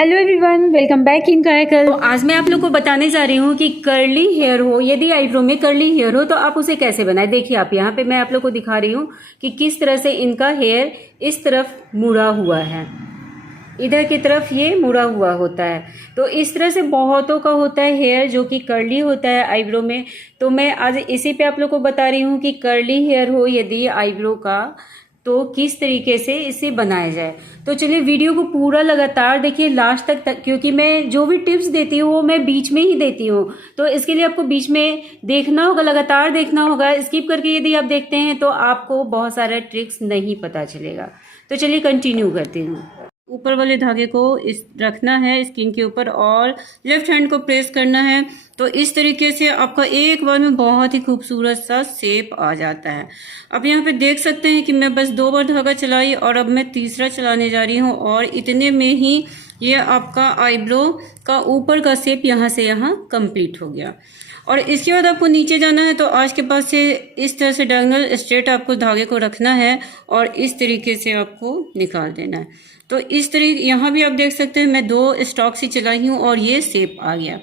Hello everyone, welcome back in कायकल। तो आज मैं आप लोग को बताने जा रही हूँ कि कर्ली हेयर हो, यदि आईब्रो में कर्ली हेयर हो तो आप उसे कैसे बनाएं। देखिए आप यहाँ पे मैं आप लोग को दिखा रही हूँ कि किस तरह से इनका हेयर इस तरफ मुड़ा हुआ है, इधर की तरफ ये मुड़ा हुआ होता है। तो इस तरह से बहुतों का होता है हेयर जो कि कर्ली होता है आईब्रो में। तो मैं आज इसी पे आप लोग को बता रही हूँ कि कर्ली हेयर हो यदि आईब्रो का तो किस तरीके से इसे बनाया जाए। तो चलिए वीडियो को पूरा लगातार देखिए लास्ट तक क्योंकि मैं जो भी टिप्स देती हूँ वो मैं बीच में ही देती हूँ, तो इसके लिए आपको बीच में देखना होगा, लगातार देखना होगा। स्किप करके यदि आप देखते हैं तो आपको बहुत सारा ट्रिक्स नहीं पता चलेगा। तो चलिए कंटिन्यू करती हूँ। ऊपर वाले धागे को इस रखना है स्किन के ऊपर और लेफ्ट हैंड को प्रेस करना है। तो इस तरीके से आपका एक बार में बहुत ही खूबसूरत सा शेप आ जाता है। अब यहाँ पे देख सकते हैं कि मैं बस 2 बार धागा चलाई और अब मैं तीसरा चलाने जा रही हूँ और इतने में ही ये आपका आईब्रो का ऊपर का शेप यहाँ से यहाँ कंप्लीट हो गया। और इसके बाद आपको नीचे जाना है तो आज के पास से इस तरह से डायगोनल स्ट्रेट आपको धागे को रखना है और इस तरीके से आपको निकाल देना है। तो इस तरीके यहाँ भी आप देख सकते हैं मैं 2 स्ट्रोक से चलाई हूँ और ये शेप आ गया।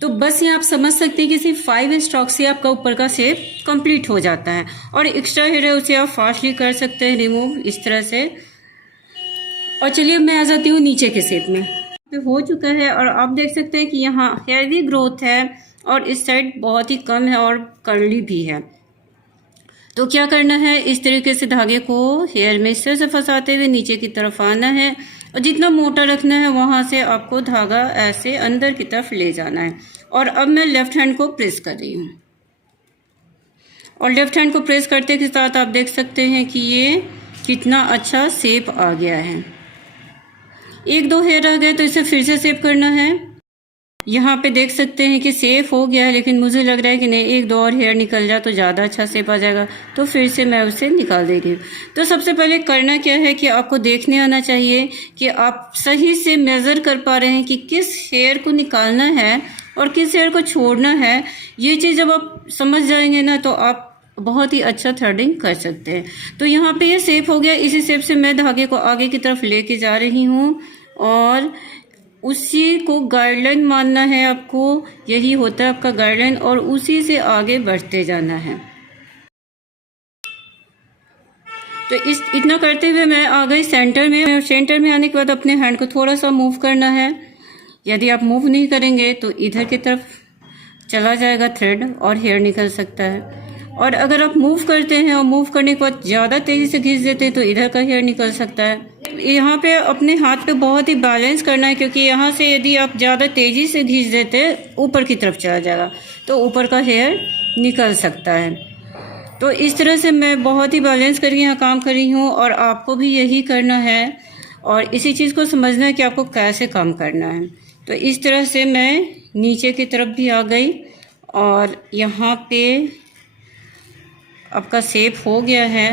तो बस ये आप समझ सकते हैं कि सिर्फ 5 स्ट्रोक से आपका ऊपर का शेप कंप्लीट हो जाता है और एक्स्ट्रा हेयर है उसे आप फास्टली कर सकते हैं रिमूव इस तरह से। और चलिए मैं आ जाती हूँ नीचे के शेप में। हो चुका है और आप देख सकते हैं कि यहाँ हेवी ग्रोथ है और इस साइड बहुत ही कम है और कर्ली भी है। तो क्या करना है, इस तरीके से धागे को हेयर में इस तरह से फंसाते हुए नीचे की तरफ आना है और जितना मोटा रखना है वहां से आपको धागा ऐसे अंदर की तरफ ले जाना है। और अब मैं लेफ्ट हैंड को प्रेस कर रही हूँ और लेफ्ट हैंड को प्रेस करते के साथ आप देख सकते हैं कि ये कितना अच्छा शेप आ गया है। 1-2 हेयर रह गए तो इसे फिर से शेप करना है। यहाँ पे देख सकते हैं कि सेफ हो गया है लेकिन मुझे लग रहा है कि नहीं 1-2 और हेयर निकल जाए तो ज़्यादा अच्छा शेप आ जाएगा, तो फिर से मैं उसे निकाल दे रही हूँ। तो सबसे पहले करना क्या है कि आपको देखने आना चाहिए कि आप सही से मेज़र कर पा रहे हैं कि किस हेयर को निकालना है और किस हेयर को छोड़ना है। ये चीज़ जब आप समझ जाएंगे ना तो आप बहुत ही अच्छा थ्रेडिंग कर सकते हैं। तो यहाँ पे ये शेप हो गया। इसी शेप से मैं धागे को आगे की तरफ लेके जा रही हूँ और उसी को गाइडलाइन मानना है आपको, यही होता है आपका गाइडलाइन और उसी से आगे बढ़ते जाना है। तो इतना करते हुए मैं आ गई सेंटर में। सेंटर में आने के बाद अपने हैंड को थोड़ा सा मूव करना है। यदि आप मूव नहीं करेंगे तो इधर की तरफ चला जाएगा थ्रेड और हेयर निकल सकता है। और अगर आप मूव करते हैं और मूव करने के बाद ज़्यादा तेज़ी से खींच देते हैं तो इधर का हेयर निकल सकता है। यहाँ पे अपने हाथ पे बहुत ही बैलेंस करना है क्योंकि यहाँ से यदि आप ज़्यादा तेज़ी से खींच देते हैं ऊपर की तरफ चला जाएगा तो ऊपर का हेयर निकल सकता है। तो इस तरह से मैं बहुत ही बैलेंस करके यहाँ काम कर रही हूँ और आपको भी यही करना है और इसी चीज़ को समझना है कि आपको कैसे काम करना है। तो इस तरह से मैं नीचे की तरफ भी आ गई और यहाँ पे आपका शेप हो गया है।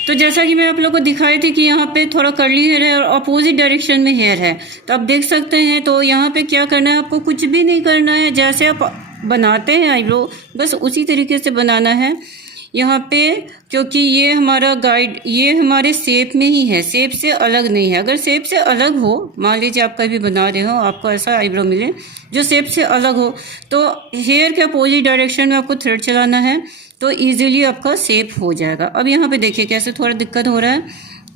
तो जैसा कि मैं आप लोगों को दिखाई थी कि यहाँ पे थोड़ा कर्ली हेयर है और अपोजिट डायरेक्शन में हेयर है, तो आप देख सकते हैं। तो यहाँ पे क्या करना है, आपको कुछ भी नहीं करना है, जैसे आप बनाते हैं आईब्रो बस उसी तरीके से बनाना है। यहाँ पे क्योंकि ये हमारा गाइड ये हमारे शेप में ही है, शेप से अलग नहीं है। अगर शेप से अलग हो, मान लीजिए आप कभी बना रहे हो आपको ऐसा आईब्रो मिले जो शेप से अलग हो, तो हेयर के अपोजिट डायरेक्शन में आपको थ्रेड चलाना है तो इजीली आपका शेप हो जाएगा। अब यहाँ पे देखिए कैसे थोड़ा दिक्कत हो रहा है,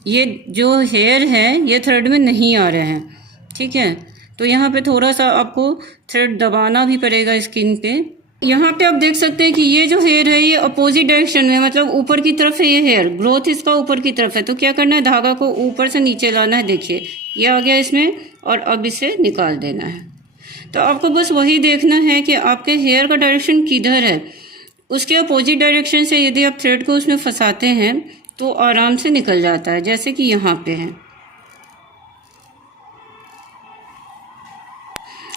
ये जो हेयर है ये थ्रेड में नहीं आ रहे हैं, ठीक है। तो यहाँ पे थोड़ा सा आपको थ्रेड दबाना भी पड़ेगा स्किन पे। यहाँ पे आप देख सकते हैं कि ये जो हेयर है ये अपोजिट डायरेक्शन में, मतलब ऊपर की तरफ है। ये हेयर ग्रोथ इसका ऊपर की तरफ है, तो क्या करना है, धागा को ऊपर से नीचे लाना है। देखिए ये आ गया इसमें और अब इसे निकाल देना है। तो आपको बस वही देखना है कि आपके हेयर का डायरेक्शन किधर है, उसके अपोजिट डायरेक्शन से यदि आप थ्रेड को उसमें फंसाते हैं तो आराम से निकल जाता है, जैसे कि यहाँ पे है।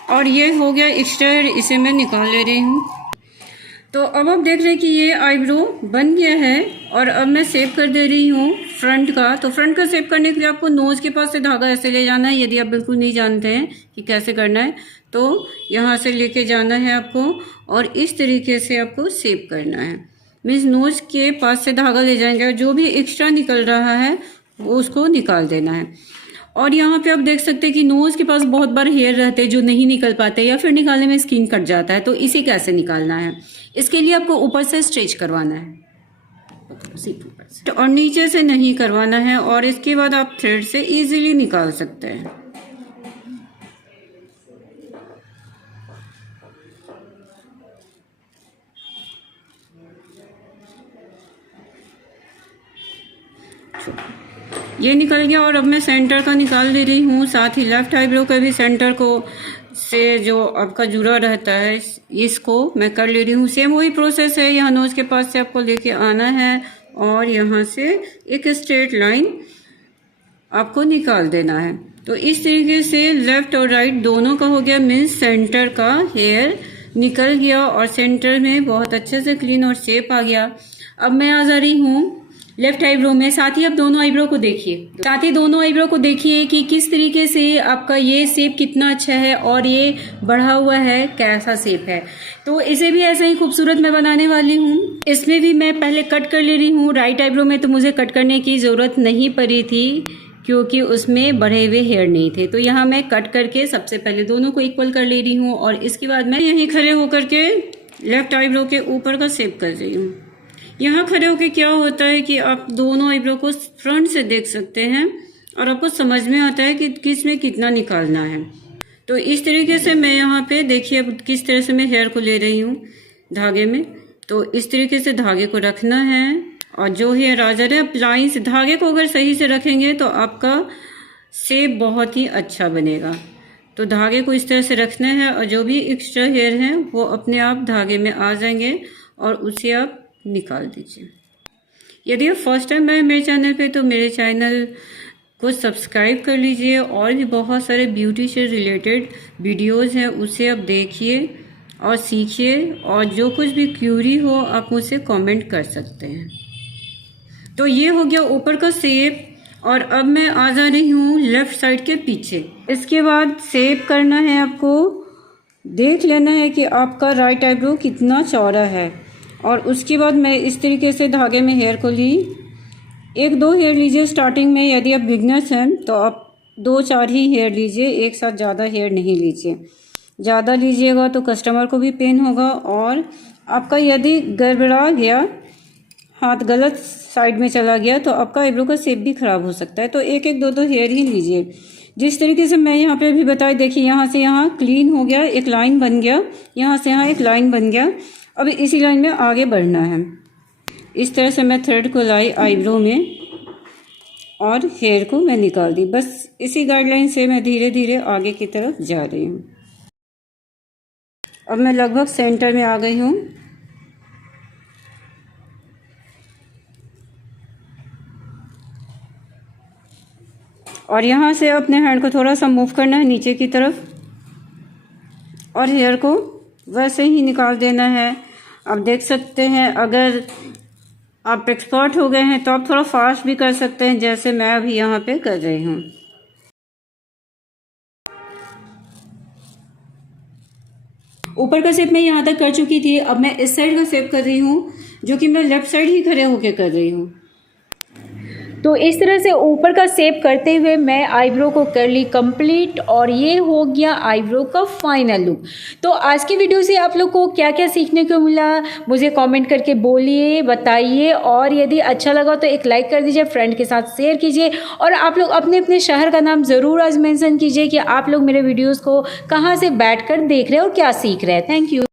और ये हो गया एक्स्ट्रा हेयर, इसे मैं निकाल ले रही हूँ। तो अब आप देख रहे हैं कि ये आईब्रो बन गया है और अब मैं शेप कर दे रही हूँ फ्रंट का। तो फ्रंट का शेप करने के लिए आपको नोज के पास से धागा ऐसे ले जाना है। यदि आप बिल्कुल नहीं जानते हैं कि कैसे करना है तो यहाँ से लेके जाना है आपको और इस तरीके से आपको शेप करना है। मीन्स नोज के पास से धागा ले जाएंगे और जो भी एक्स्ट्रा निकल रहा है वो उसको निकाल देना है। और यहाँ पे आप देख सकते हैं कि नोज़ के पास बहुत बार हेयर रहते हैं जो नहीं निकल पाते या फिर निकालने में स्किन कट जाता है। तो इसे कैसे निकालना है, इसके लिए आपको ऊपर से स्ट्रेच करवाना है और नीचे से नहीं करवाना है, और इसके बाद आप थ्रेड से इजीली निकाल सकते हैं। ये निकल गया और अब मैं सेंटर का निकाल दे रही हूँ, साथ ही लेफ्ट आईब्रो का भी सेंटर को से जो आपका जुड़ा रहता है इसको मैं कर ले रही हूँ। सेम वही प्रोसेस है, यहाँ नोज के पास से आपको लेके आना है और यहाँ से एक स्ट्रेट लाइन आपको निकाल देना है। तो इस तरीके से लेफ्ट और राइट दोनों का हो गया, मीन्स सेंटर का हेयर निकल गया और सेंटर में बहुत अच्छे से क्लीन और शेप आ गया। अब मैं आ जा रही हूँ लेफ्ट आईब्रो में। साथ ही आप दोनों आईब्रो को देखिए, साथ ही दोनों आईब्रो को देखिए कि किस तरीके से आपका ये शेप कितना अच्छा है और ये बढ़ा हुआ है कैसा शेप है। तो इसे भी ऐसे ही खूबसूरत मैं बनाने वाली हूँ। इसमें भी मैं पहले कट कर ले रही हूँ। राइट आईब्रो में तो मुझे कट करने की ज़रूरत नहीं पड़ी थी क्योंकि उसमें बढ़े हुए हेयर नहीं थे। तो यहाँ मैं कट करके सबसे पहले दोनों को इक्वल कर ले रही हूँ और इसके बाद मैं यहीं खड़े होकर के लेफ्ट आईब्रो के ऊपर का शेप कर रही हूँ। यहाँ खड़े होकर क्या होता है कि आप दोनों आईब्रो को फ्रंट से देख सकते हैं और आपको समझ में आता है कि किस में कितना निकालना है। तो इस तरीके से मैं यहाँ पे देखिए अब किस तरह से मैं हेयर को ले रही हूँ धागे में। तो इस तरीके से धागे को रखना है और जो हेयर आ जा रहा है लाइन से, धागे को अगर सही से रखेंगे तो आपका शेप बहुत ही अच्छा बनेगा। तो धागे को इस तरह से रखना है और जो भी एक्स्ट्रा हेयर हैं वो अपने आप धागे में आ जाएंगे और उसे आप निकाल दीजिए। यदि आप फर्स्ट टाइम आए मेरे चैनल पे तो मेरे चैनल को सब्सक्राइब कर लीजिए, और भी बहुत सारे ब्यूटी से रिलेटेड वीडियोस हैं उसे आप देखिए और सीखिए, और जो कुछ भी क्यूरी हो आप मुझसे कमेंट कर सकते हैं। तो ये हो गया ऊपर का शेप और अब मैं आ जा रही हूँ लेफ्ट साइड के पीछे। इसके बाद शेप करना है, आपको देख लेना है कि आपका राइट आईब्रो कितना चौड़ा है और उसके बाद मैं इस तरीके से धागे में हेयर को ली। 1-2 हेयर लीजिए स्टार्टिंग में, यदि आप बिगनर्स हैं तो आप 2-4 ही हेयर लीजिए, एक साथ ज़्यादा हेयर नहीं लीजिए। ज़्यादा लीजिएगा तो कस्टमर को भी पेन होगा और आपका यदि गड़बड़ा गया, हाथ गलत साइड में चला गया तो आपका आईब्रो का शेप भी ख़राब हो सकता है। तो 1-1, 2-2 हेयर ही लीजिए जिस तरीके से मैं यहाँ पे भी बताई। देखिए यहाँ से यहाँ क्लीन हो गया, एक लाइन बन गया, यहाँ से यहाँ एक लाइन बन गया। अब इसी लाइन में आगे बढ़ना है। इस तरह से मैं थ्रेड को लाई आईब्रो में और हेयर को मैं निकाल दी। बस इसी गाइडलाइन से मैं धीरे धीरे आगे की तरफ जा रही हूँ। अब मैं लगभग सेंटर में आ गई हूँ। और यहाँ से अपने हैंड को थोड़ा सा मूव करना है नीचे की तरफ और हेयर को वैसे ही निकाल देना है। आप देख सकते हैं अगर आप एक्सपर्ट हो गए हैं तो आप थोड़ा फास्ट भी कर सकते हैं, जैसे मैं अभी यहाँ पे कर रही हूँ। ऊपर का शेप मैं यहाँ तक कर चुकी थी। अब मैं इस साइड का शेप कर रही हूँ जो कि मैं लेफ्ट साइड ही खड़े होके कर रही हूँ। तो इस तरह से ऊपर का शेप करते हुए मैं आईब्रो को कर ली कंप्लीट और ये हो गया आईब्रो का फाइनल लुक। तो आज की वीडियो से आप लोग को क्या क्या सीखने को मिला मुझे कमेंट करके बोलिए, बताइए, और यदि अच्छा लगा तो एक लाइक कर दीजिए, फ्रेंड के साथ शेयर कीजिए और आप लोग अपने अपने शहर का नाम ज़रूर आज मेंशन कीजिए कि आप लोग मेरे वीडियोज़ को कहाँ से बैठ कर देख रहे हैं और क्या सीख रहे हैं। Thank you.